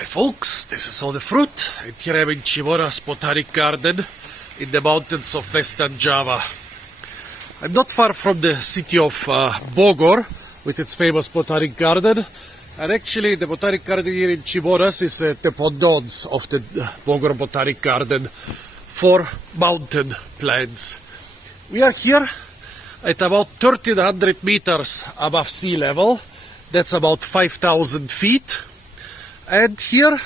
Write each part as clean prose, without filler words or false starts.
Hi folks, this is all the fruit, and here I'm in Cibodas Botanic Garden in the mountains of Western Java. I'm not far from the city of Bogor with its famous Botanic Garden, and actually the Botanic Garden here in Cibodas is the dependance of the Bogor Botanic Garden for mountain plants. We are here at about 1300 meters above sea level. That's about 5,000 feet. And here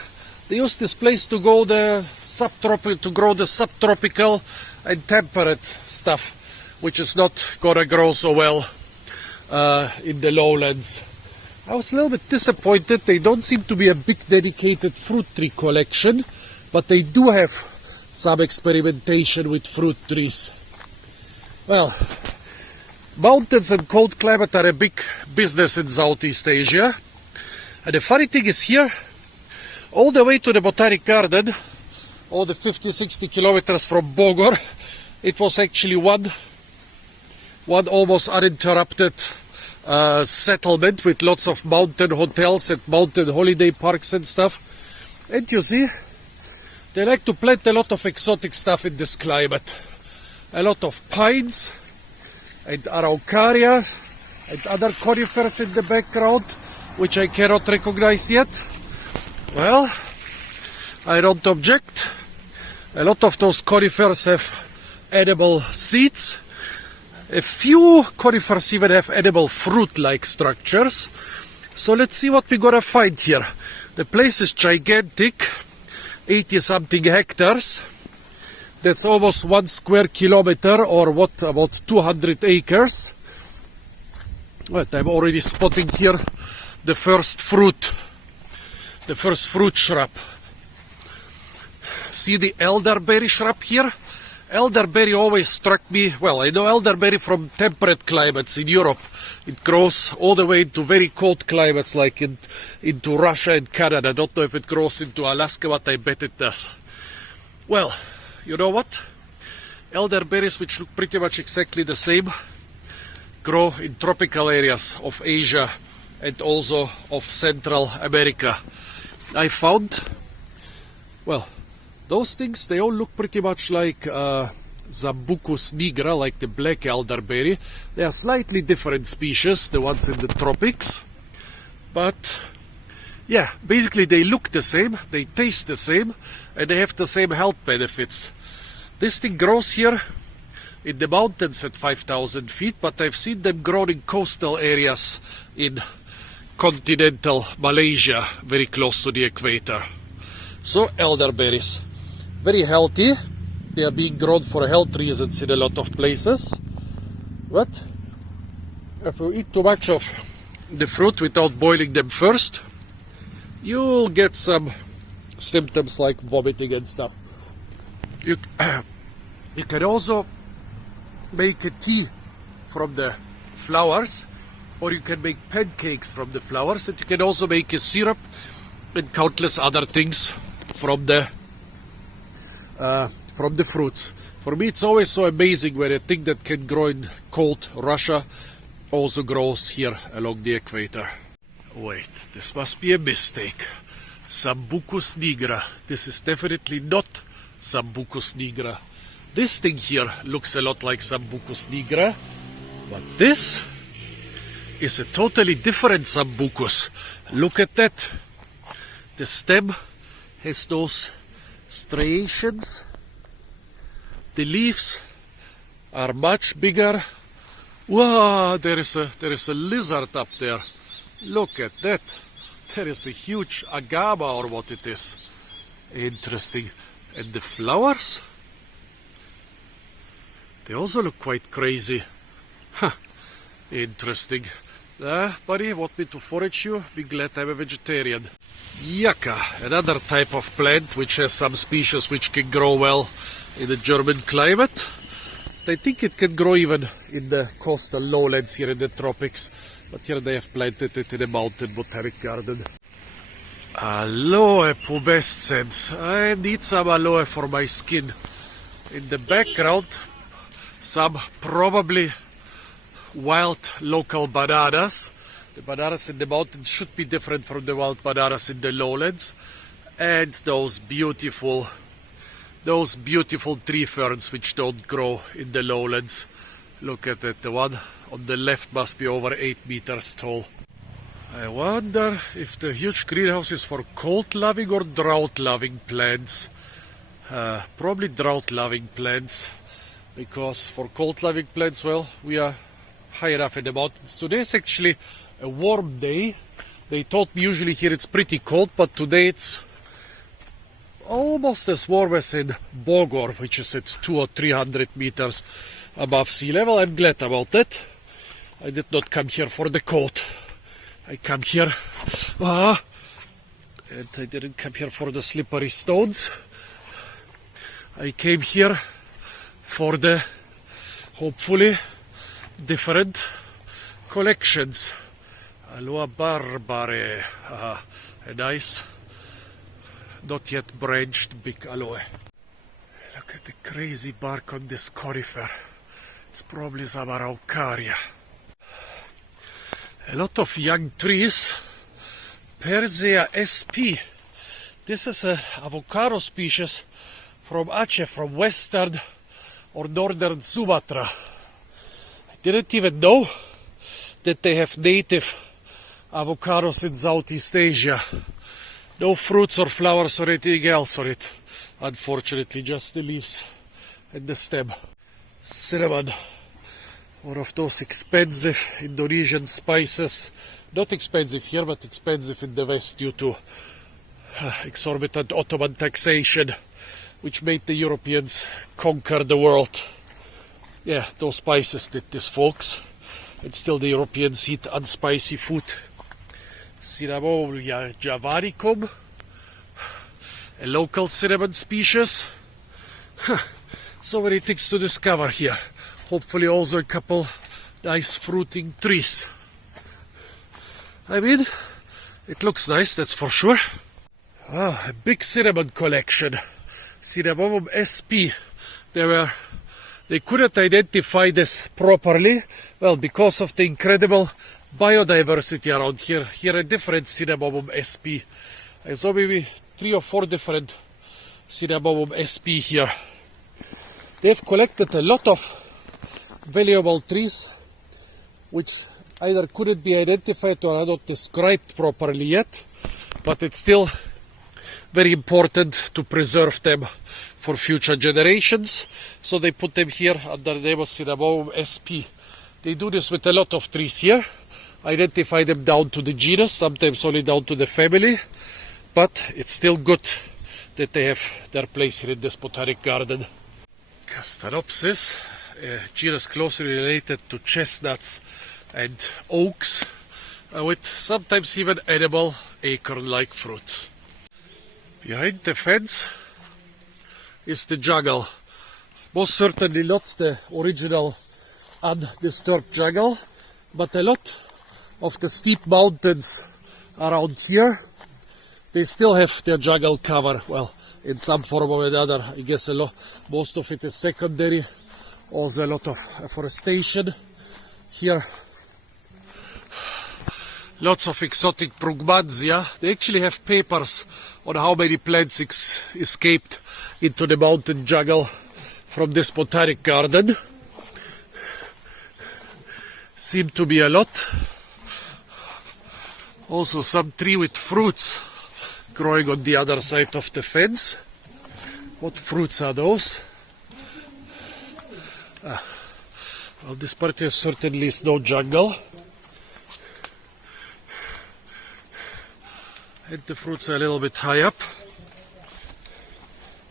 they use this place to grow the subtropical and temperate stuff, which is not gonna grow so well in the lowlands. I was a little bit disappointed. They don't seem to be a big dedicated fruit tree collection, but they do have some experimentation with fruit trees. Well, mountains and cold climate are a big business in Southeast Asia. And the funny thing is here, all the way to the Botanic Garden, all the 50-60 kilometers from Bogor, it was actually one almost uninterrupted settlement with lots of mountain hotels and mountain holiday parks and stuff. And you see, they like to plant a lot of exotic stuff in this climate. A lot of pines and araucarias and other conifers in the background, which I cannot recognize yet. Well, I don't object. A lot of those conifers have edible seeds. A few conifers even have edible fruit-like structures. So let's see what we're gonna find here. The place is gigantic, 80-something hectares. That's almost 1 square kilometer, or what, about 200 acres. But I'm already spotting here the first fruit shrub. See the elderberry shrub here? Elderberry always struck me, well, I know elderberry from temperate climates in Europe. It grows all the way into very cold climates like into Russia and Canada. I don't know if it grows into Alaska, but I bet it does. Well, you know what? Elderberries, which look pretty much exactly the same, grow in tropical areas of Asia and also of Central America. I found, well, those things, they all look pretty much like Sambucus nigra, like the black elderberry. They are slightly different species, the ones in the tropics. But, yeah, basically they look the same, they taste the same, and they have the same health benefits. This thing grows here in the mountains at 5,000 feet, but I've seen them grown in coastal areas in continental Malaysia, very close to the equator. So elderberries, very healthy. They are being grown for health reasons in a lot of places. But if you eat too much of the fruit without boiling them first, you'll get some symptoms like vomiting and stuff. You can also make a tea from the flowers, or you can make pancakes from the flowers, and you can also make a syrup and countless other things from the fruits. For me, it's always so amazing when a thing that can grow in cold Russia also grows here along the equator. Wait, this must be a mistake. Sambucus nigra. This is definitely not Sambucus nigra. This thing here looks a lot like Sambucus nigra, but this is a totally different Sambucus. Look at that. The stem has those striations. The leaves are much bigger. Wow, there is a lizard up there. Look at that. There is a huge agama, or what it is. Interesting. And the flowers? They also look quite crazy. Huh. Interesting. Buddy, want me to forage you? Be glad I'm a vegetarian. Yucca, another type of plant which has some species which can grow well in the German climate. I think it can grow even in the coastal lowlands here in the tropics. But here they have planted it in a mountain botanic garden. Aloe pubescens. I need some aloe for my skin. In the background, some probably wild local bananas. The bananas in the mountains should be different from the wild bananas in the lowlands. And those beautiful tree ferns which don't grow in the lowlands. Look at it, the one on the left must be over 8 meters tall. I wonder if the huge greenhouse is for cold-loving or drought-loving plants. Probably drought-loving plants, because for cold-loving plants, well, we are high enough in the mountains. Today is actually a warm day. They told me usually here it's pretty cold, but today it's almost as warm as in Bogor, which is at 200 or 300 meters above sea level. I'm glad about that. I did not come here for the cold. I come here, and I didn't come here for the slippery stones. I came here for the, hopefully, different collections. Aloe barbare, a nice, not yet branched big aloe. Look at the crazy bark on this conifer. It's probably some araucaria. A lot of young trees. Persea sp. This is an avocado species from Aceh, from western or northern Sumatra. I didn't even know that they have native avocados in Southeast Asia. No fruits or flowers or anything else on it. Unfortunately, just the leaves and the stem. Cinnamon. One of those expensive Indonesian spices. Not expensive here, but expensive in the West due to exorbitant Ottoman taxation, which made the Europeans conquer the world. Yeah, those spices did this, folks. And still the Europeans eat unspicy food. Cinnamon javanicum, a local cinnamon species. So many things to discover here. Hopefully also a couple nice fruiting trees. I mean, it looks nice, that's for sure. A big cinnamon collection. Cinnamomum sp. They couldn't identify this properly, well, because of the incredible biodiversity around here. Here are different Cinnamomum sp. I saw maybe 3 or 4 different Cinnamomum sp here. They've collected a lot of valuable trees which either couldn't be identified or are not described properly yet, but it's still very important to preserve them for future generations, so they put them here under the name of Cinnamomum sp. They do this with a lot of trees here, identify them down to the genus, sometimes only down to the family, but it's still good that they have their place here in this botanic garden. Castanopsis, a genus closely related to chestnuts and oaks, with sometimes even edible acorn-like fruit. Behind the fence is the jungle. Most certainly not the original undisturbed jungle, but a lot of the steep mountains around here, they still have their jungle cover. Well, in some form or another. I guess most of it is secondary. Also a lot of afforestation. Here, lots of exotic Brugmansia. They actually have papers on how many plants escaped into the mountain jungle from this botanic garden. Seem to be a lot. Also some tree with fruits growing on the other side of the fence. What fruits are those? Well, this part here certainly is no jungle. And the fruits are a little bit high up.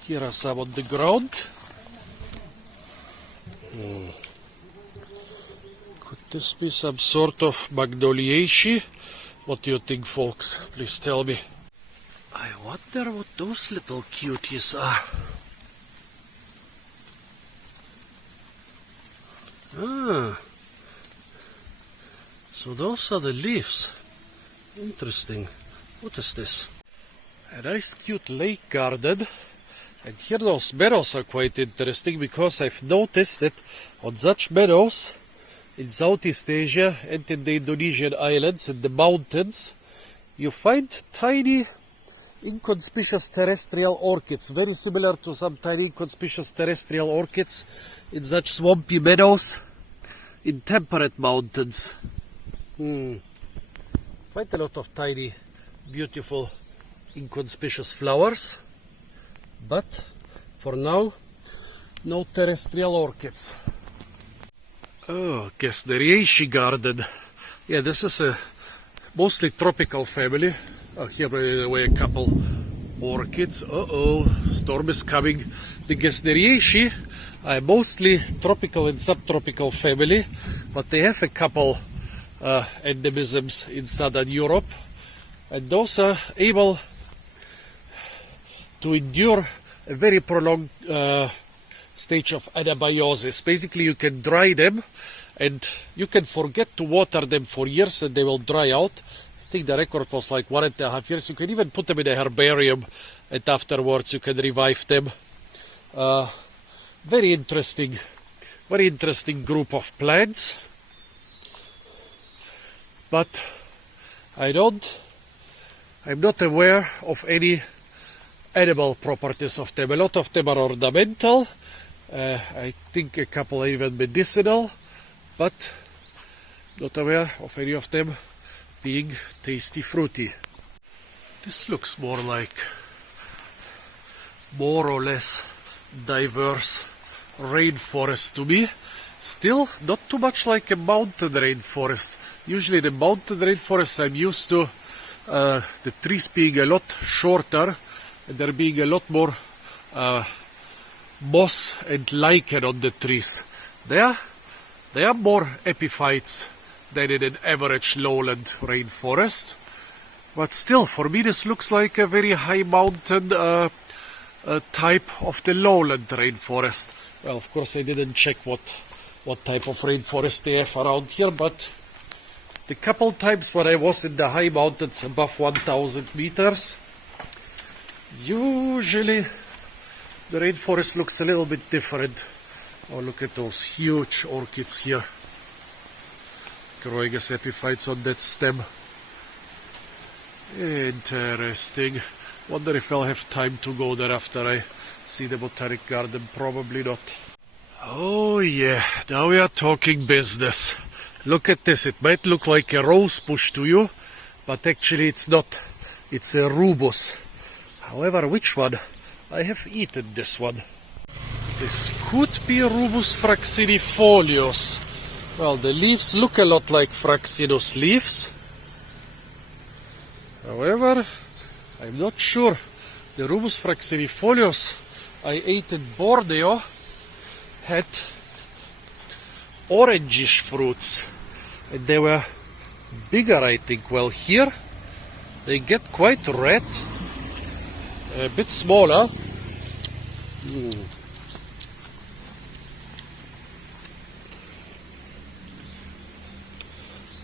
Here are some on the ground. Could this be some sort of Magnoliaceae? What do you think, folks? Please tell me. I wonder what those little cuties are. So those are the leaves. Interesting. What is this? A nice cute lake garden. And here those meadows are quite interesting, because I've noticed that on such meadows in Southeast Asia and in the Indonesian islands, in the mountains, you find tiny inconspicuous terrestrial orchids, very similar to some tiny inconspicuous terrestrial orchids in such swampy meadows in temperate mountains. Quite a lot of tiny, beautiful, inconspicuous flowers, but for now, no terrestrial orchids. Oh, Gesneriaceae garden. Yeah, this is a mostly tropical family. Here, by the way, a couple orchids. Storm is coming. The Gesneriaceae are mostly tropical and subtropical family, but they have a couple endemisms in southern Europe, and those are able to endure a very prolonged stage of anabiosis. Basically, you can dry them and you can forget to water them for years and they will dry out. I think the record was like 1.5 years. You can even put them in a herbarium and afterwards you can revive them. Very interesting group of plants. But I'm not aware of any edible properties of them. A lot of them are ornamental. I think a couple are even medicinal, but not aware of any of them being tasty fruity. This looks more or less diverse rainforest to me. Still not too much like a mountain rainforest. Usually the mountain rainforest I'm used to the trees being a lot shorter and there being a lot more moss and lichen on the trees. There are more epiphytes than in an average lowland rainforest. But still, for me this looks like a very high mountain type of the lowland rainforest. Well, of course I didn't check what type of rainforest they have around here, but the couple times when I was in the high mountains above 1,000 meters, usually the rainforest looks a little bit different. Oh, look at those huge orchids here, growing as epiphytes on that stem. Interesting. Wonder if I'll have time to go there after I see the Botanic garden. Probably not. Oh yeah, now we are talking business. Look at this. It might look like a rose bush to you, but actually it's not. It's a rubus. However, which one? I have eaten this one. This could be Rubus fraxinifolius. Well, the leaves look a lot like Fraxinus leaves. However, I'm not sure. The Rubus fraxinifolius I ate in Borneo had orangish fruits. And they were bigger, I think. Well, here they get quite red. A bit smaller.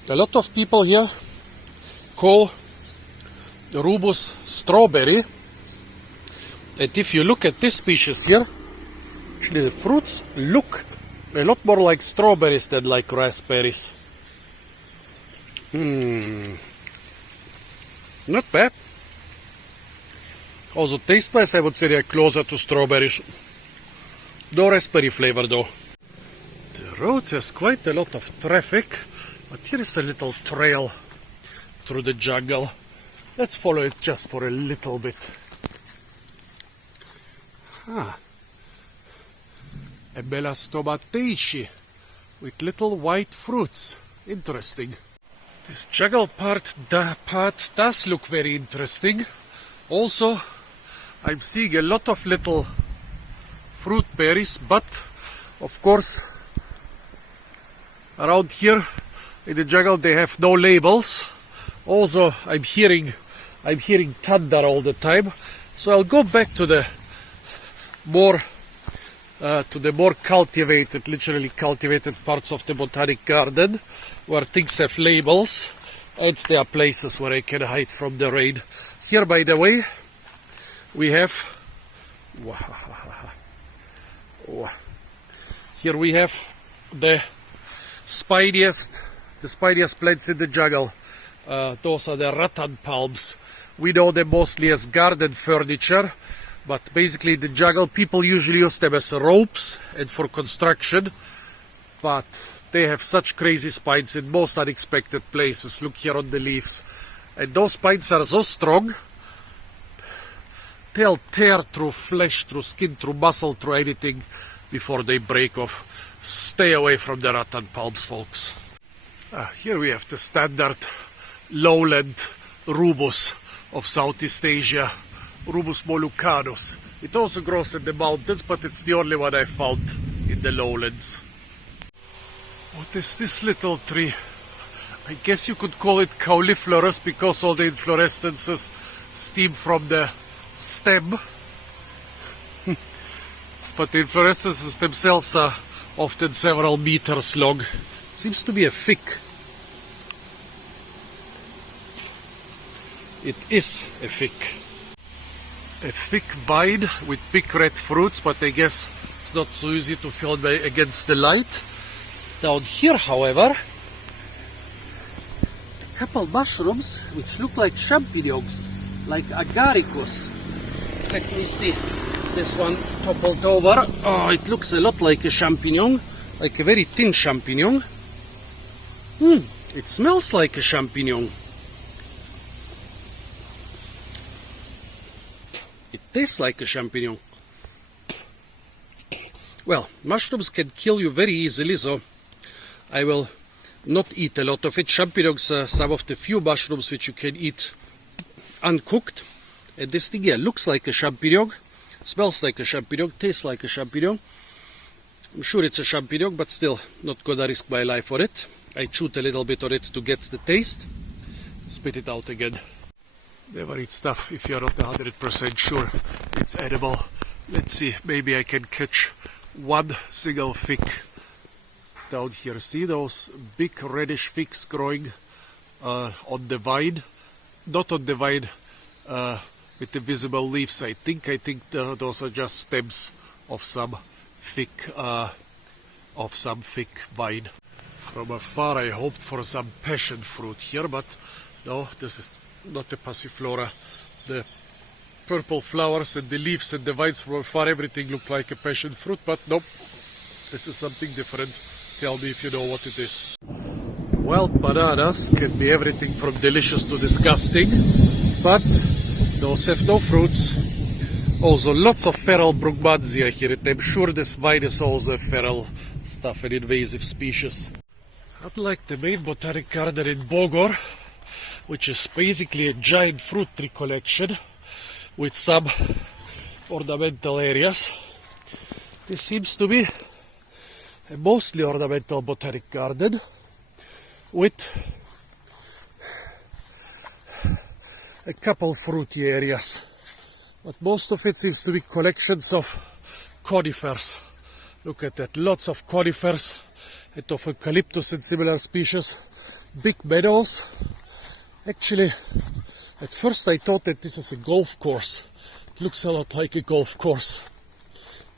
A lot of people here call Rubus strawberry, and if you look at this species here, actually the fruits look a lot more like strawberries than like raspberries. Not bad. Also taste-wise, I would say they're closer to strawberries. No raspberry flavor though. The road has quite a lot of traffic, but here is a little trail through the jungle. Let's follow it just for a little bit. A Melastomaceae with little white fruits. Interesting. This jungle part does look very interesting. Also, I'm seeing a lot of little fruit berries, but of course around here in the jungle they have no labels. Also, I'm hearing thunder all the time, so I'll go back to the more cultivated, literally cultivated parts of the Botanic garden, where things have labels, and there are places where I can hide from the rain. Here, by the way, we have the spiniest plants in the jungle. Those are the rattan palms, We know them mostly as garden furniture, but basically in the jungle people usually use them as ropes and for construction. But they have such crazy spines in most unexpected places. Look here on the leaves. And those spines are so strong, they'll tear through flesh, through skin, through muscle, through anything before they break off. Stay away from the rattan palms, folks. Here we have the standard lowland rubus of Southeast Asia, Rubus mollucanus. It also grows in the mountains, but it's the only one I found in the lowlands. What is this little tree? I guess you could call it cauliflorus because all the inflorescences steam from the stem. But the inflorescences themselves are often several meters long. It seems to be a fig. It is a fig. A fig vine with big red fruits, but I guess it's not so easy to film against the light. Down here, however, a couple mushrooms which look like champignons, like agaricus. Let me see. This one toppled over. Oh, it looks a lot like a champignon, like a very thin champignon. It smells like a champignon. It tastes like a champignon. Well, mushrooms can kill you very easily, so I will not eat a lot of it. Champignons are some of the few mushrooms which you can eat uncooked. And this thing here looks like a champignon, smells like a champignon, tastes like a champignon. I'm sure it's a champignon, but still not gonna risk my life for it. I chewed a little bit on it to get the taste. Spit it out again. Never eat stuff if you're not 100% sure it's edible. Let's see, maybe I can catch one single fig down here. See those big reddish figs growing on the vine? Not on the vine with the visible leaves. I think those are just stems of some fig vine. From afar I hoped for some passion fruit here, but no, this is not a passiflora. The purple flowers and the leaves and the vines from afar, everything looked like a passion fruit, but nope, this is something different. Tell me if you know what it is. Wild bananas can be everything from delicious to disgusting, but those have no fruits. Also lots of feral Brugmansia here. I'm sure this vine is also a feral stuff, an invasive species. Unlike the main botanic garden in Bogor, which is basically a giant fruit tree collection with some ornamental areas, this seems to be a mostly ornamental botanic garden with a couple fruity areas. But most of it seems to be collections of conifers. Look at that, lots of conifers and of eucalyptus and similar species. Big meadows. Actually, at first I thought that this is a golf course. It looks a lot like a golf course.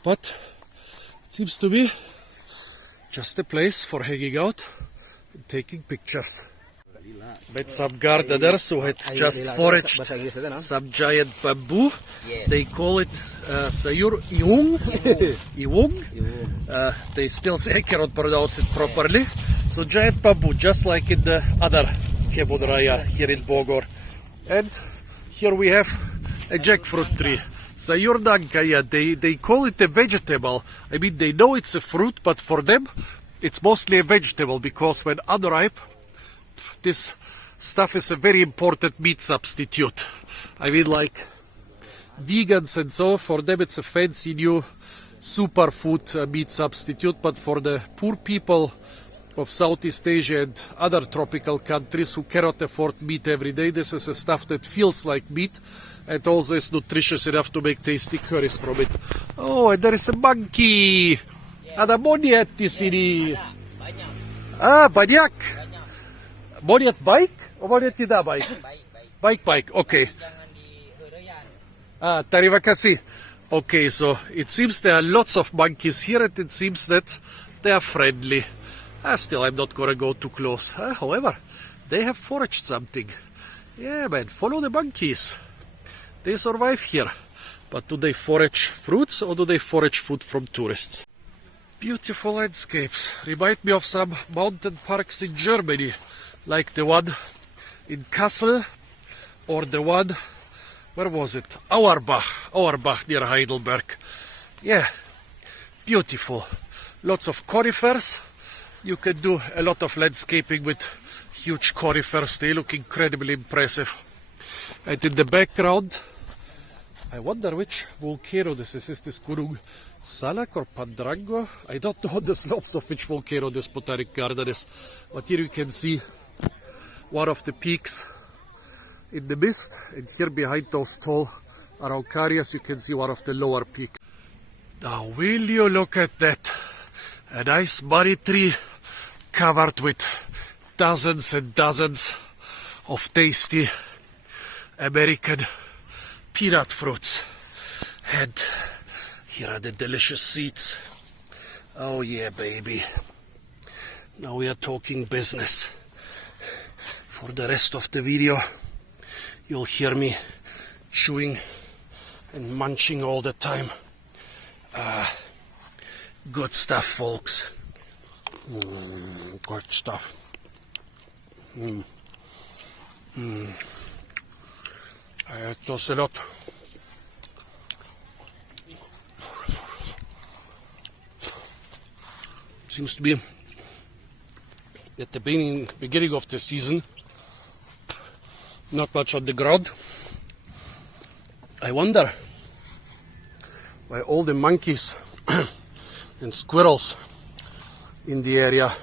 But it seems to be just a place for hanging out and taking pictures. Met some gardeners who had just foraged some giant bamboo. They call it sayur iung. They still say, I cannot pronounce it properly. So giant bamboo, just like in the other Kebun Raya here in Bogor. And here we have a jackfruit tree. Sayur nankaya, they call it a vegetable. I mean, they know it's a fruit, but for them, it's mostly a vegetable, because when unripe, this stuff is a very important meat substitute. I mean, like vegans and so, for them it's a fancy new superfood meat substitute, but for the poor people of Southeast Asia and other tropical countries who cannot afford meat every day, this is a stuff that feels like meat and also is nutritious enough to make tasty curries from it. Oh, and there is a monkey! Ada monyet di sini. Ah, banyak. Monyet baik? Oh, monyet tidak baik? Baik, okay. Ah, terima kasih. Okay, so it seems there are lots of monkeys here and it seems that they are friendly. Still, I'm not gonna go too close. However, they have foraged something. Yeah, man, follow the monkeys. They survive here. But do they forage fruits or do they forage food from tourists? Beautiful landscapes. Remind me of some mountain parks in Germany, like the one in Kassel or the one, where was it? Auerbach near Heidelberg. Yeah, beautiful. Lots of conifers. You can do a lot of landscaping with huge conifers. They look incredibly impressive. And in the background, I wonder which volcano this is. Is this Gunung Salak or Pandrango? I don't know the slopes of which volcano this botanic garden is. But here you can see one of the peaks in the mist. And here behind those tall araucarias you can see one of the lower peaks. Now will you look at that? A nice money tree covered with dozens and dozens of tasty American peanut fruits. And here are the delicious seeds. Oh yeah, baby. Now we are talking business. For the rest of the video, you'll hear me chewing and munching all the time. Good stuff, folks. Good stuff. I like those a lot. Seems to be at the beginning of the season, not much on the ground. I wonder why all the monkeys and squirrels in the area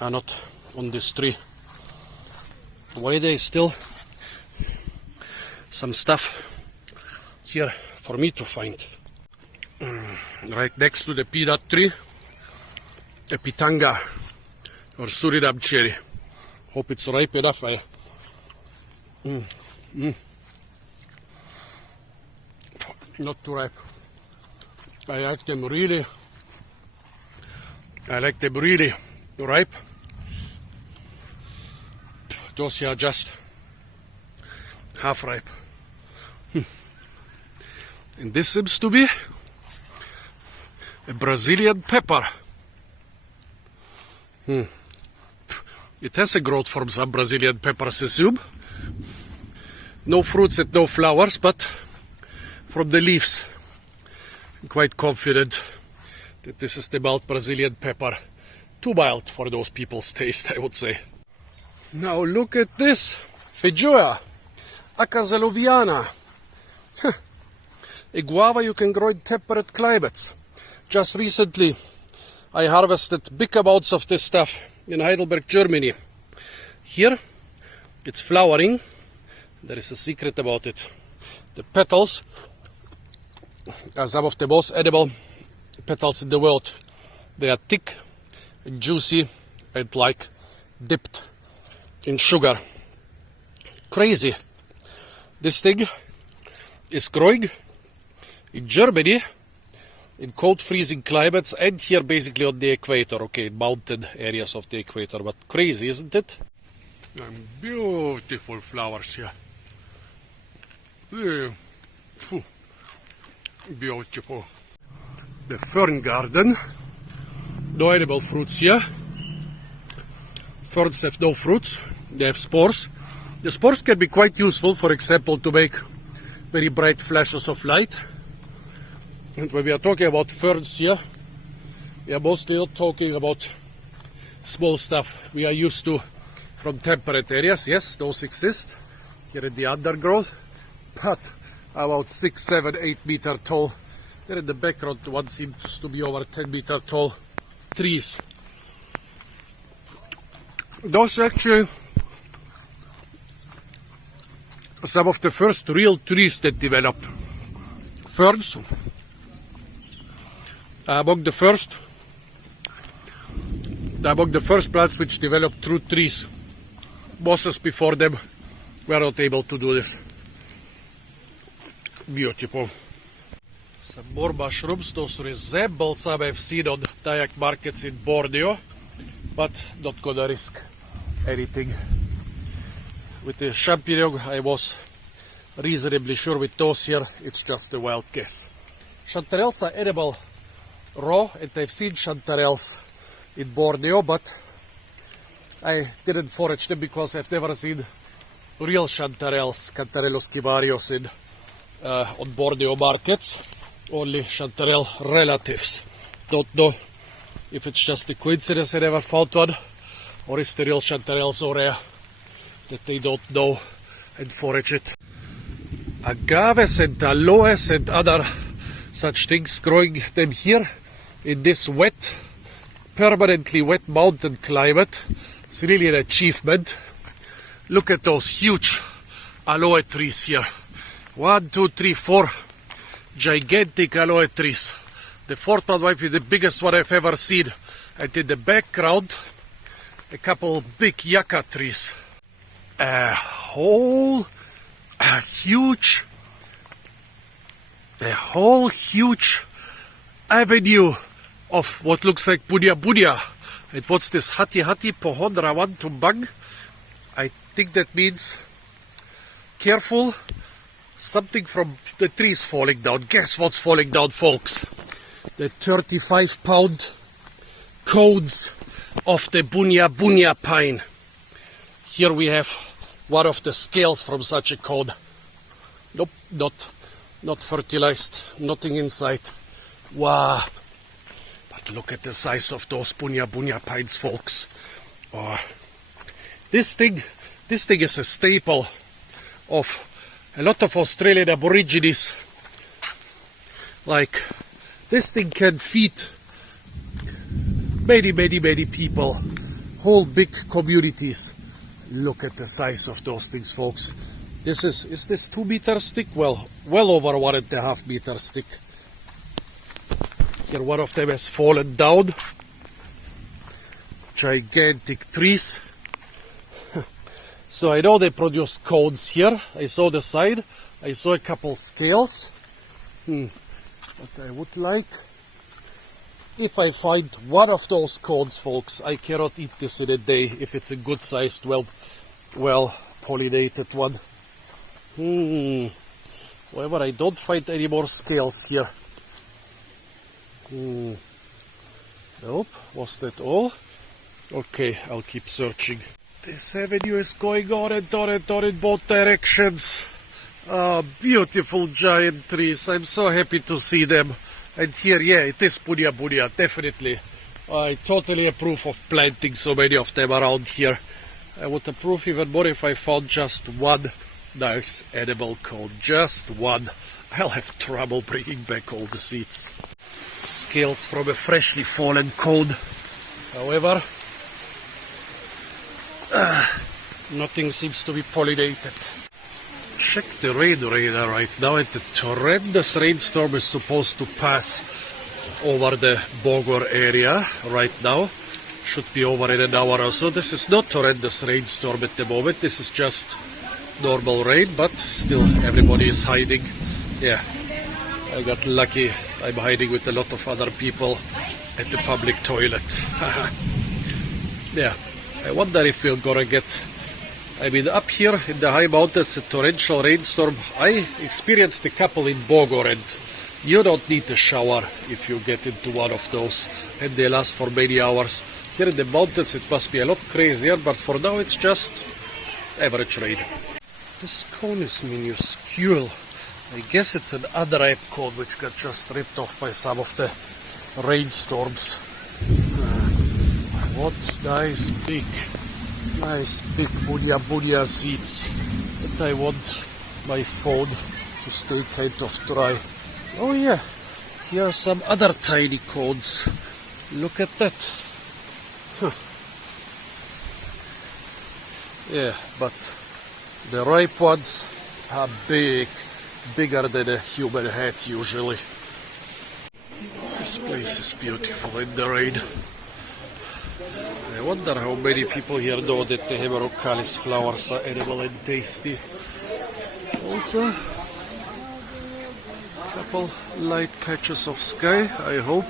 are not on this tree. Why there is still some stuff here for me to find. Right next to the peanut tree, a pitanga or Suriname cherry. Hope it's ripe enough. Not too ripe. I like them really ripe. Those here are just half ripe. And this seems to be a Brazilian pepper. It has a growth from some Brazilian peppers, I assume. No fruits and no flowers, but from the leaves. I'm quite confident that this is the mild Brazilian pepper. Too mild for those people's taste, I would say. Now look at this. Feijoa. Acazeloviana. A guava you can grow in temperate climates. Just recently I harvested big amounts of this stuff in Heidelberg, Germany. Here it's flowering. There is a secret about it. The petals are some of the most edible petals in the world. They are thick and juicy and like dipped in sugar. Crazy. This thing is growing in Germany in cold freezing climates and here basically on the equator, okay, in mountain areas of the equator, but crazy, isn't it? And beautiful flowers here. Beautiful. The fern garden. No edible fruits here. Ferns have no fruits. They have spores. The spores can be quite useful, for example, to make very bright flashes of light. And when we are talking about ferns here, we are mostly not talking about small stuff we are used to from temperate areas. Yes, those exist here in the undergrowth, but about 6, 7, 8 meter tall. There in the background one seems to be over 10 meter tall trees. Those actually some of the first real trees that developed. Ferns are among the first plants which developed true trees. Mosses before them were not able to do this. Beautiful. Some more mushrooms. Those resemble some I've seen on Dayak markets in Borneo, but not gonna risk anything With the champignon, I was reasonably sure. With those here, it's just a wild guess. Chanterelles are edible raw, and I've seen chanterelles in Borneo, but I didn't forage them because I've never seen real chanterelles, Cantarellus cimarius, on Borneo markets. Only chanterelle relatives. Don't know if it's just a coincidence I never found one, or is the real chanterelle so rare that they don't know and forage it. Agaves and aloes and other such things, growing them here in this wet, permanently wet mountain climate. It's really an achievement. Look at those huge aloe trees here. 1, 2, 3, 4 gigantic aloe trees. The fourth one might be the biggest one I've ever seen. And in the background, a couple big yucca trees. A whole huge avenue of what looks like bunya. And what's this? Hati pohon rawan tumbang? I think that means careful, something from the trees falling down. Guess what's falling down, folks? The 35-pound cones of the bunya pine. Here we have one of the scales from such a cone. Nope, not fertilized, nothing inside. Wow. But look at the size of those bunya pines, folks. Oh. This thing is a staple of a lot of Australian Aborigines. Like, this thing can feed many people, whole big communities. Look at the size of those things, folks. Is this 2 meters thick? Well over 1.5 meters thick. Here one of them has fallen down. Gigantic trees. So I know they produce cones here. I saw the side. I saw a couple scales. But I would like, if I find one of those cones, folks, I cannot eat this in a day if it's a good sized, well pollinated one. However, I don't find any more scales here. Nope, was that all? Okay, I'll keep searching. This avenue is going on and on and on in both directions. Beautiful giant trees. I'm so happy to see them. And here, yeah, it is bunya, definitely. I totally approve of planting so many of them around here. I would approve even more if I found just one nice edible cone. Just one. I'll have trouble bringing back all the seeds. Scales from a freshly fallen cone. However, nothing seems to be pollinated. Check the rain radar right now, and the tremendous rainstorm is supposed to pass over the Bogor area right now. Should be over in an hour or so. This is not horrendous rainstorm at the moment. This is just normal rain, but still everybody is hiding. Yeah, I got lucky. I'm hiding with a lot of other people at the public toilet. Yeah, I wonder if we're gonna get, I mean, up here in the high mountains, a torrential rainstorm. I experienced a couple in Bogor, and you don't need a shower if you get into one of those, and they last for many hours. Here in the mountains it must be a lot crazier, but for now it's just average rain. This cone is minuscule. I guess it's an unripe cone which got just ripped off by some of the rainstorms. What nice big bunya seeds. And I want my phone to stay kind of dry. Oh yeah, here are some other tiny cones. Look at that. Huh. Yeah, but the ripe ones are bigger than a human head usually. This place is beautiful in the rain. I wonder how many people here know that the hemerocallis flowers are edible and tasty. Also, a couple light patches of sky. I hope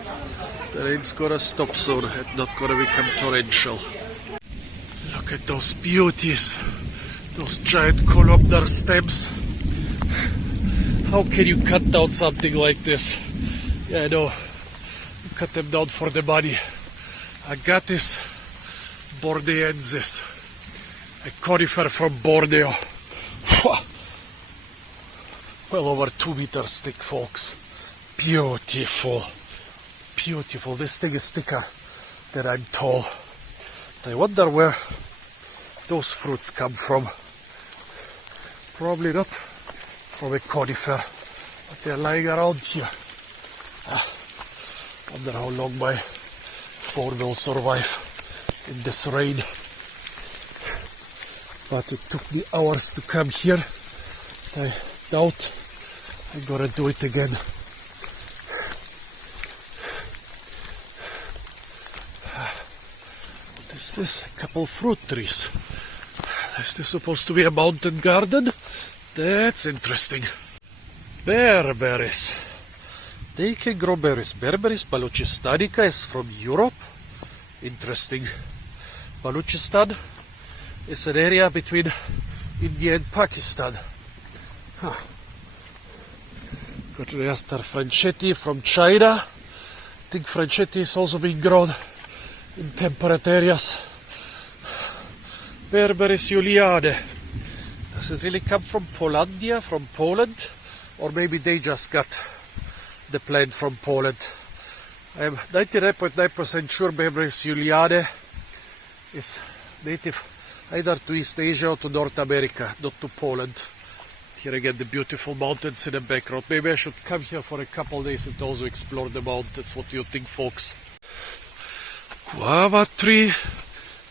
the rain's gonna stop soon and not gonna become torrential. Look at those beauties. Those giant columnar stems. How can you cut down something like this? Yeah, I know. You cut them down for the money. Agathis bordeensis. A conifer from Borneo. Well over 2 meters thick, folks. Beautiful. Beautiful. This thing is thicker than I'm tall. I wonder where those fruits come from. Probably not from a conifer, but they're lying around here. Wonder how long my phone will survive in this rain. But it took me hours to come here. I doubt I'm gonna do it again. What is this? A couple of fruit trees. Is this supposed to be a mountain garden? That's interesting. Bearberries. They can grow berries. Bearberries Baluchistanica is from Europe. Interesting. Baluchistan is an area between India and Pakistan. Got Reaster Franchetti from China. I think Franchetti is also being grown in temperate areas. Bearberries Juliane. Does it really come from Polandia, from Poland? Or maybe they just got the plant from Poland. I'm 99.9% sure Bearberries Juliane is native either to East Asia or to North America, not to Poland. Here again, the beautiful mountains in the background. Maybe I should come here for a couple of days and also explore the mountains. What do you think, folks? Guava tree,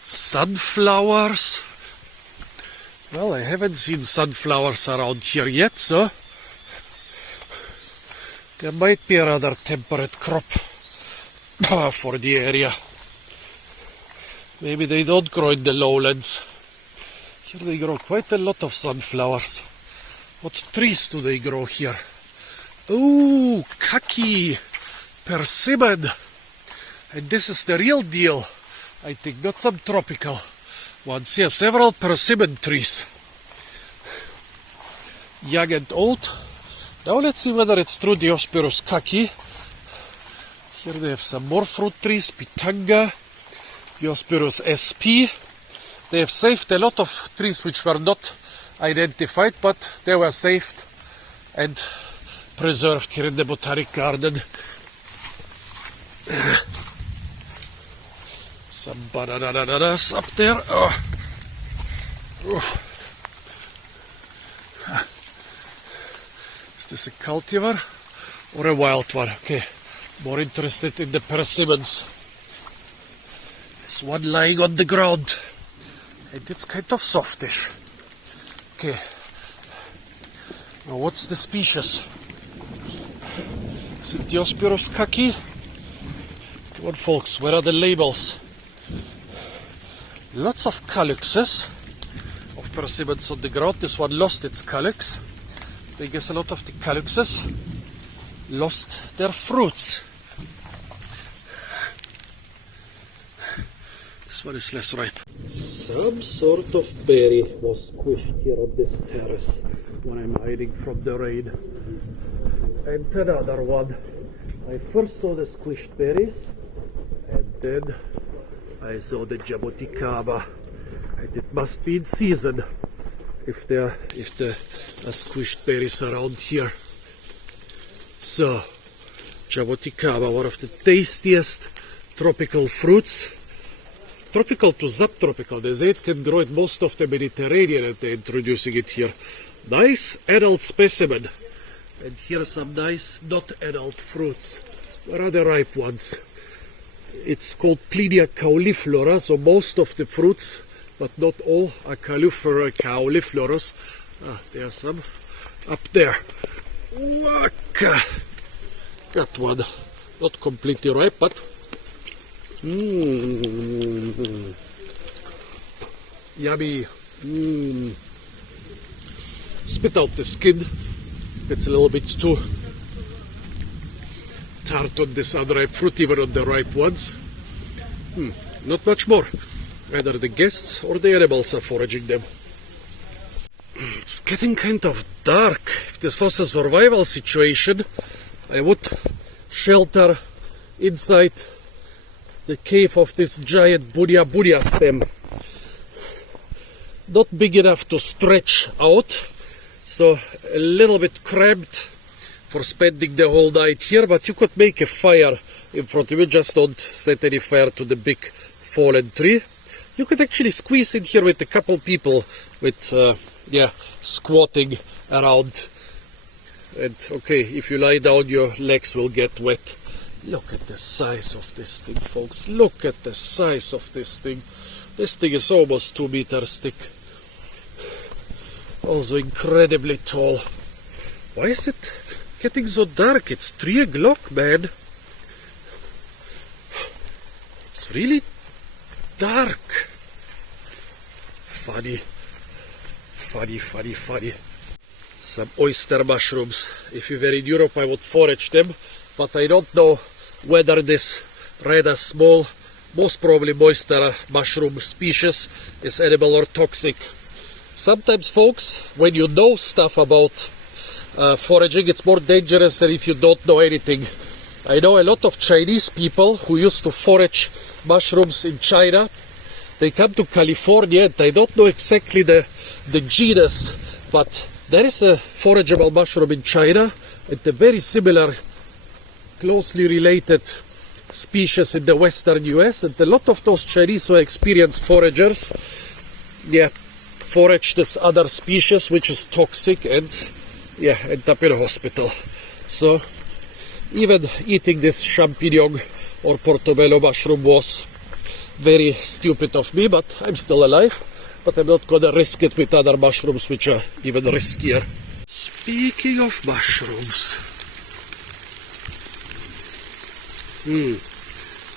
sunflowers. Well, I haven't seen sunflowers around here yet, so there might be a rather temperate crop for the area. Maybe they don't grow in the lowlands. Here they grow quite a lot of sunflowers. What trees do they grow here? Oh, kaki, persimmon. And this is the real deal, I think, not some tropical ones. Here, several persimmon trees. Young and old. Now let's see whether it's true Diospyros kaki. Here they have some more fruit trees, pitanga, Diospyros sp. They have saved a lot of trees which were not identified, but they were saved and preserved here in the Botanic Garden. Some bananas up there. Is this a cultivar or a wild one? Okay, more interested in the persimmons. There's one lying on the ground and it's kind of softish. Okay, now what's the species? Is it Diospyros kaki? Come on, folks, where are the labels? Lots of calyxes of persimmons on the ground. This one lost its calyx. I guess a lot of the calyxes lost their fruits. This one is less ripe. Some sort of berry was squished here on this terrace when I'm hiding from the rain. And another one. I first saw the squished berries, and then I saw the jaboticaba, and it must be in season if there are squished berries around here. So, jaboticaba, one of the tastiest tropical fruits. Tropical to subtropical. They say it can grow in most of the Mediterranean, and they're introducing it here. Nice adult specimen. And here are some nice not adult fruits. Where are the ripe ones? It's called Plinia cauliflora, so most of the fruits, but not all, are cauliflorous. There are some up there. Look! Got one. Not completely ripe, but yummy. Spit out the skin. It's a little bit too tart on this unripe fruit, even on the ripe ones. Not much more. Either the guests or the animals are foraging them. It's getting kind of dark. If this was a survival situation, I would shelter inside the cave of this giant bunya stem. Not big enough to stretch out, so a little bit cramped for spending the whole night here, but you could make a fire in front of you. Just don't set any fire to the big fallen tree. You could actually squeeze in here with a couple people with squatting around. And okay, if you lie down, your legs will get wet. Look at the size of this thing, folks. Look at the size of this thing. This thing is almost 2 meters thick. Also incredibly tall. Why is it getting so dark? It's 3 o'clock, man. It's really dark. Funny. Some oyster mushrooms. If you were in Europe, I would forage them, but I don't know whether this rather small, most probably oyster mushroom species is edible or toxic. Sometimes, folks, when you know stuff about foraging, it's more dangerous than if you don't know anything. I know a lot of Chinese people who used to forage mushrooms in China. They come to California and they don't know exactly the genus, but there is a forageable mushroom in China and a very similar, closely related species in the western US, and a lot of those Chinese who are experienced foragers forage this other species which is toxic and end up in a hospital. So even eating this champignon or portobello mushroom was very stupid of me, but I'm still alive. But I'm not gonna risk it with other mushrooms which are even riskier. Speaking of mushrooms,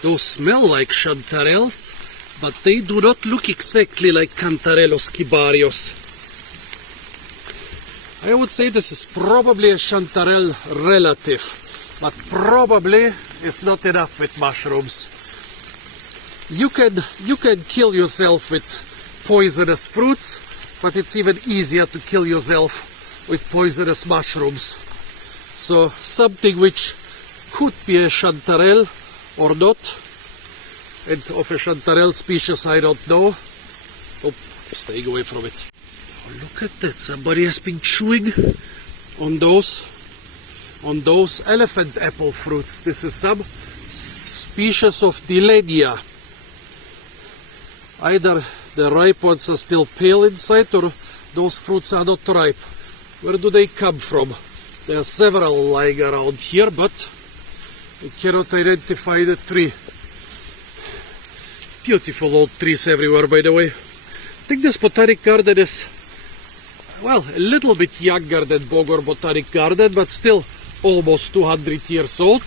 those smell like chanterelles, but they do not look exactly like Cantarellus cibarius. I would say this is probably a chanterelle relative, but probably it's not enough with mushrooms. You can kill yourself with poisonous fruits, but it's even easier to kill yourself with poisonous mushrooms. So something which could be a chanterelle or not, and of a chanterelle species I don't know. Oh, staying away from it. Oh, look at that, somebody has been chewing on those elephant apple fruits. This is some species of Dilenia. Either the ripe ones are still pale inside, or those fruits are not ripe. Where do they come from? There are several lying around here, but we cannot identify the tree. Beautiful old trees everywhere, by the way. I think this botanic garden is, well, a little bit younger than Bogor Botanic Garden, but still almost 200 years old.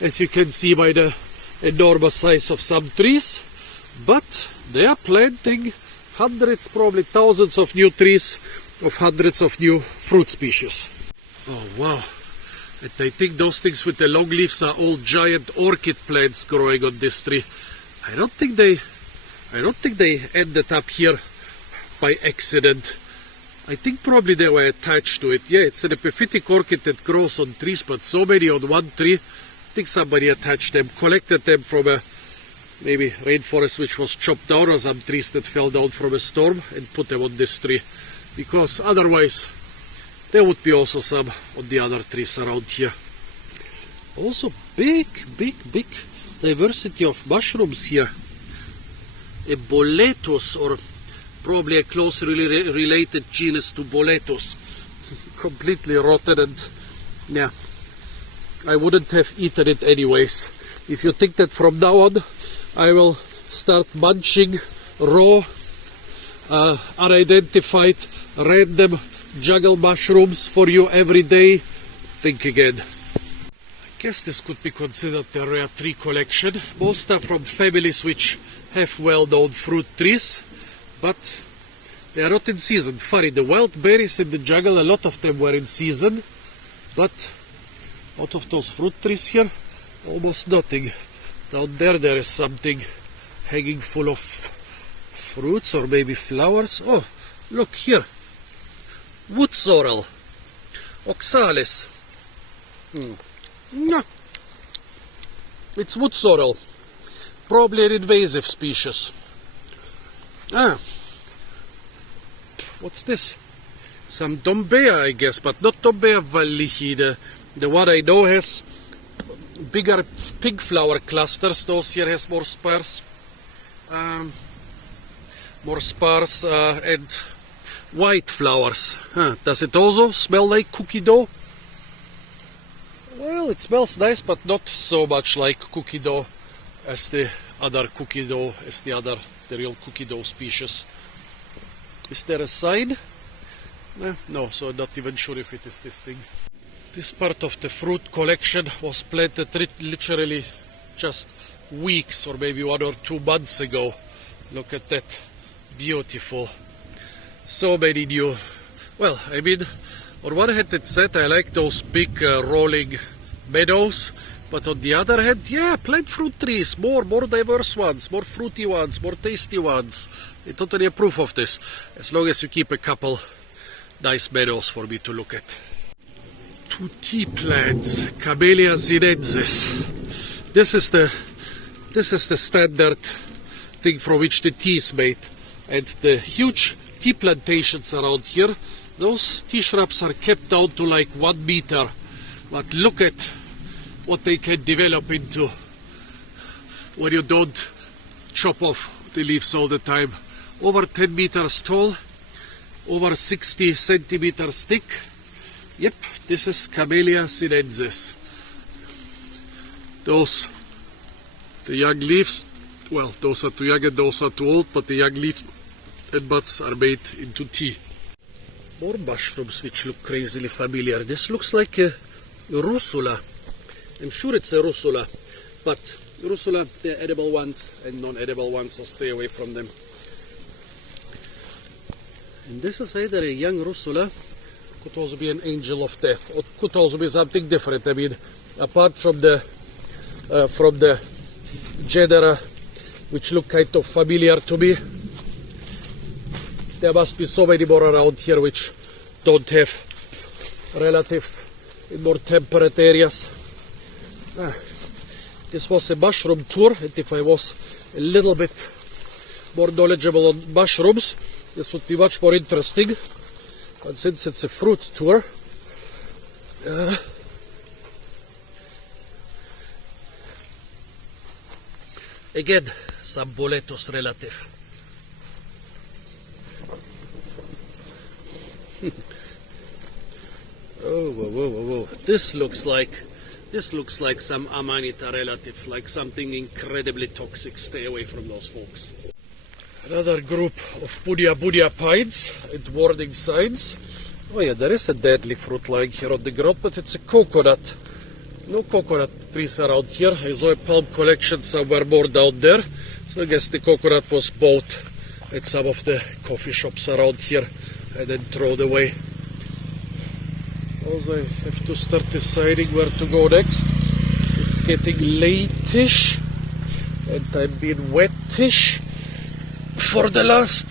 As you can see by the enormous size of some trees. But they are planting hundreds, probably thousands of new trees of hundreds of new fruit species. Oh wow. And I think those things with the long leaves are all giant orchid plants growing on this tree. I don't think they ended up here by accident. I think probably they were attached to it. Yeah, it's an epiphytic orchid that grows on trees, but so many on one tree. I think somebody attached them, collected them from a maybe rainforest which was chopped down, or some trees that fell down from a storm, and put them on this tree. Because otherwise there would be also some on the other trees around here. Also big diversity of mushrooms here. A boletus, or probably a closely related genus to boletus. Completely rotten, and I wouldn't have eaten it anyways. If you think that from now on I will start munching raw, unidentified, random jungle mushrooms for you every day, think again. I guess this could be considered a rare tree collection. Most are from families which have well-known fruit trees, but they are not in season. Funny, the wild berries in the jungle, a lot of them were in season, but out of those fruit trees here, almost nothing. Down there is something hanging full of fruits or maybe flowers. Oh, Look here. Wood sorrel. Oxalis. No. It's wood sorrel. Probably an invasive species. What's this? Some Dombea, I guess, but not Dombea vallichi. The one I know has bigger pink flower clusters. Those here has more sparse, and white flowers. Does it also smell like cookie dough? Well, it smells nice, but not so much like cookie dough as the other cookie dough, the real cookie dough species. Is there a sign? No, so I'm not even sure if it is this thing. This part of the fruit collection was planted literally just weeks or maybe 1 or 2 months ago. Look at that. Beautiful. So many new. Well, I mean, on one hand it's said I like those big rolling meadows, but on the other hand, yeah, plant fruit trees, more diverse ones, more fruity ones, more tasty ones. I totally approve of this, as long as you keep a couple nice meadows for me to look at. 2 tea plants, Camellia sinensis. This is the standard thing from which the tea is made, and the huge tea plantations around here, those tea shrubs are kept down to like 1 meter, but look at what they can develop into when you don't chop off the leaves all the time. Over 10 meters tall, over 60 centimeters thick. Yep, this is Camellia sinensis. Those, the young leaves, well, those are too young and those are too old, but the young leaves and buds are made into tea. More mushrooms which look crazily familiar. This looks like a russula. I'm sure it's a russula, but russula, they're edible ones and non-edible ones, so stay away from them. And this is either a young russula, could also be an angel of death, or could also be something different. I mean, apart from the genera which look kind of familiar to me, there must be so many more around here which don't have relatives in more temperate areas. This was a mushroom tour, and if I was a little bit more knowledgeable on mushrooms, this would be much more interesting. But since it's a fruit tour, again, some boletus relative. Oh, whoa. This looks like some Amanita relative, like something incredibly toxic. Stay away from those folks. Another group of budia pines and warning signs. Oh yeah, there is a deadly fruit lying here on the ground, but it's a coconut. No coconut trees around here. I saw a palm collection somewhere more down there. So I guess the coconut was bought at some of the coffee shops around here and then thrown away. Also, I have to start deciding where to go next. It's getting late-ish and I've been wet-ish for the last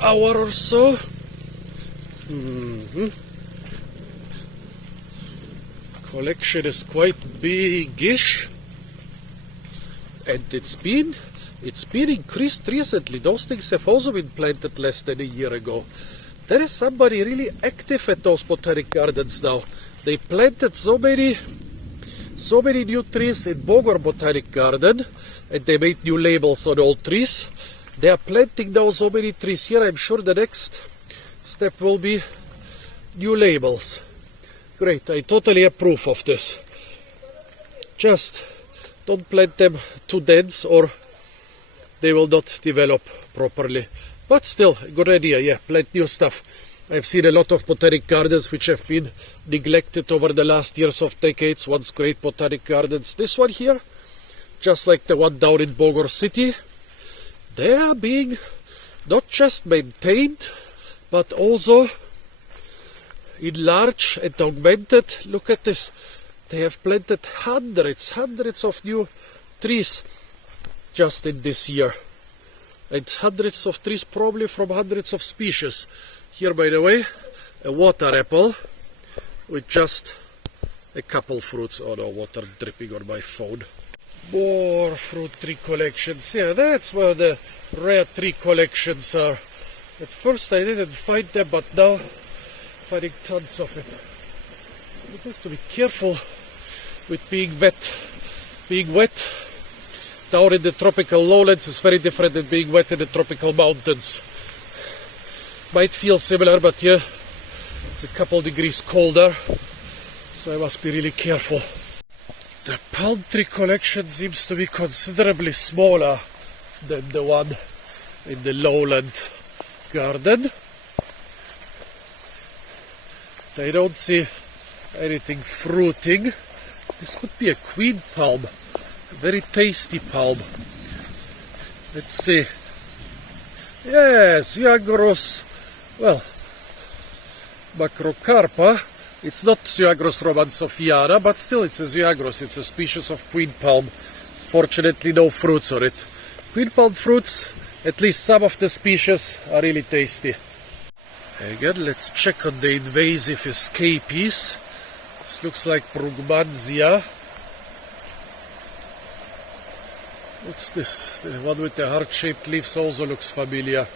hour or so. Collection is quite big-ish, and it's been increased recently. Those things have also been planted less than a year ago. There is somebody really active at those botanic gardens now. They planted so many new trees in Bogor Botanic Garden, and they made new labels on all trees. They are planting now so many trees here. I'm sure the next step will be new labels. Great, I totally approve of this. Just don't plant them too dense or they will not develop properly. But still, a good idea, yeah, plant new stuff. I've seen a lot of botanic gardens which have been neglected over the last years of decades. Once great botanic gardens. This one here, just like the one down in Bogor City, they are being not just maintained, but also enlarged and augmented. Look at this. They have planted hundreds of new trees just in this year. And hundreds of trees probably from hundreds of species. Here, by the way, a water apple with just a couple fruits. Oh no, water dripping on my phone. More fruit tree collections. Yeah, that's where the rare tree collections are. At first I didn't find them, but now finding tons of it. You have to be careful with being wet. Being wet down in the tropical lowlands is very different than being wet in the tropical mountains. Might feel similar, but here it's a couple degrees colder, so I must be really careful. The palm tree collection seems to be considerably smaller than the one in the lowland garden. I don't see anything fruiting. This could be a queen palm, a very tasty palm. Let's see. Yes, Zygros, well, Macrocarpa. It's not Zygros romansofiana, but still it's a Zygros. It's a species of queen palm. Fortunately, no fruits on it. Queen palm fruits, at least some of the species, are really tasty. Again, let's check on the invasive escapees. This looks like Brugmansia. What's this? The one with the heart-shaped leaves also looks familiar.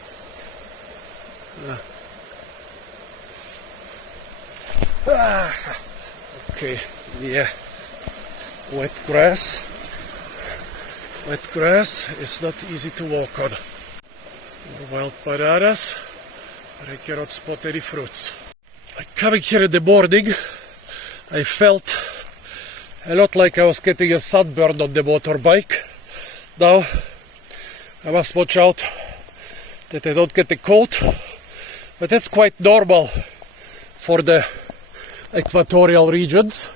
Okay, yeah. Wet grass. Wet grass is not easy to walk on. More wild bananas, but I cannot spot any fruits. Coming here in the morning, I felt a lot like I was getting a sunburn on the motorbike. Now I must watch out that I don't get the cold, but that's quite normal for the equatorial regions.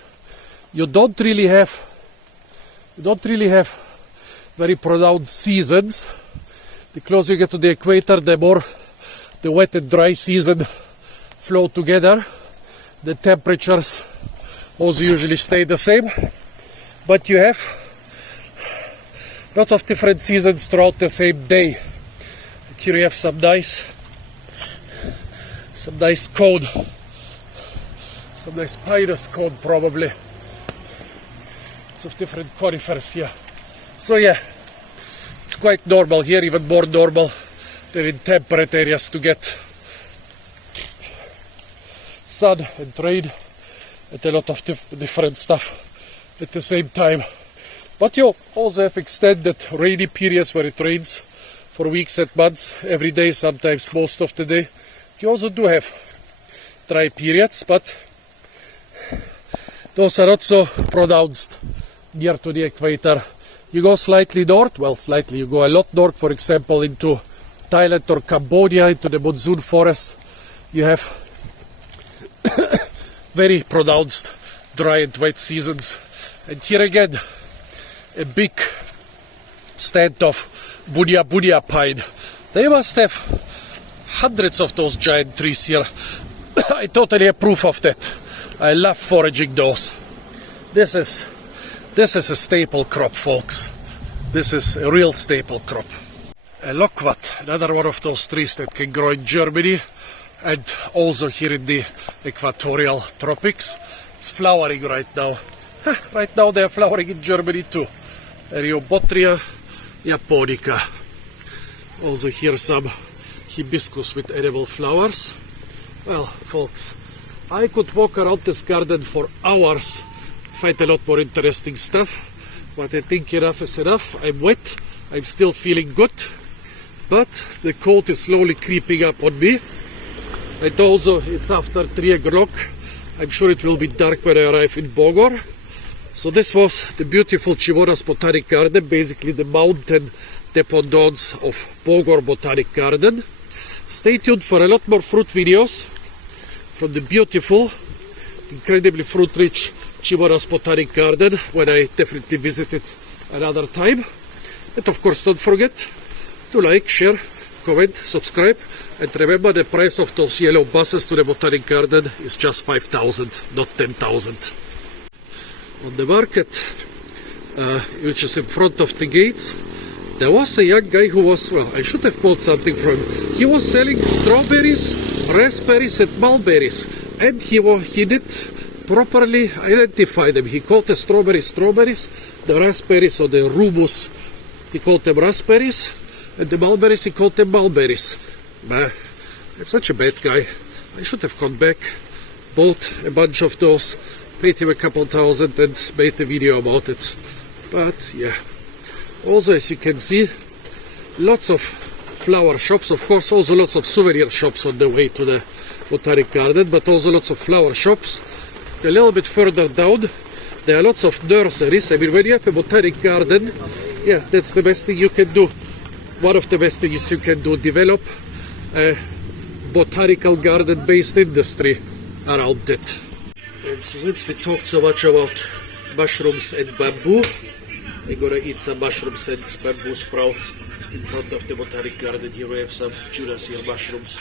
You don't really have very pronounced seasons. The closer you get to the equator, the more the wet and dry season flow together. The temperatures also usually stay the same, but you have a lot of different seasons throughout the same day. And here you have some nice cone, some nice pinus cone probably. Lots of different conifers here. So yeah, it's quite normal here, even more normal than in temperate areas, to get sun and rain and a lot of different stuff at the same time. But you also have extended rainy periods where it rains for weeks and months, every day, sometimes most of the day. You also do have dry periods, but those are not so pronounced near to the equator. You go slightly north, well, slightly, you go a lot north, for example, into Thailand or Cambodia, into the monsoon forests, you have very pronounced dry and wet seasons. And here again, a big stand of bunya pine. They must have hundreds of those giant trees here. I totally approve of that. I love foraging those. This is a staple crop, folks. This is a real staple crop. A loquat, another one of those trees that can grow in Germany and also here in the equatorial tropics. It's flowering right now. Right now they are flowering in Germany too. Eriobotria japonica. Also here some hibiscus with edible flowers. Well, folks, I could walk around this garden for hours, find a lot more interesting stuff, but I think enough is enough. I'm wet, I'm still feeling good, but the cold is slowly creeping up on me. And also it's after 3 o'clock. I'm sure it will be dark when I arrive in Bogor. So this was the beautiful Cibodas Botanic Garden, basically the mountain dependance of Bogor Botanic Garden. Stay tuned for a lot more fruit videos from the beautiful, incredibly fruit-rich Cibodas Botanic Garden when I definitely visit it another time. And of course, don't forget to like, share, comment, subscribe, and remember the price of those yellow buses to the Botanic Garden is just 5,000, not 10,000. On the market, which is in front of the gates, There was a young guy who was, well, I should have bought something from him. He was selling strawberries, raspberries and mulberries. And he did properly identify them. He called the strawberries, the raspberries or the rubus, he called them raspberries, and the mulberries, he called them mulberries. But I'm such a bad guy. I should have gone back, bought a bunch of those, paid him a couple thousand and made a video about it. But yeah. Also, as you can see, lots of flower shops, of course, also lots of souvenir shops on the way to the Botanic Garden, but also lots of flower shops. A little bit further down, there are lots of nurseries. I mean, when you have a Botanic Garden, yeah, that's the best thing you can do. One of the best things you can do, develop a botanical garden-based industry around it. And so since we talked so much about mushrooms and bamboo, I'm gonna eat some mushrooms and bamboo sprouts in front of the Botanic Garden. Here we have some Judas here mushrooms.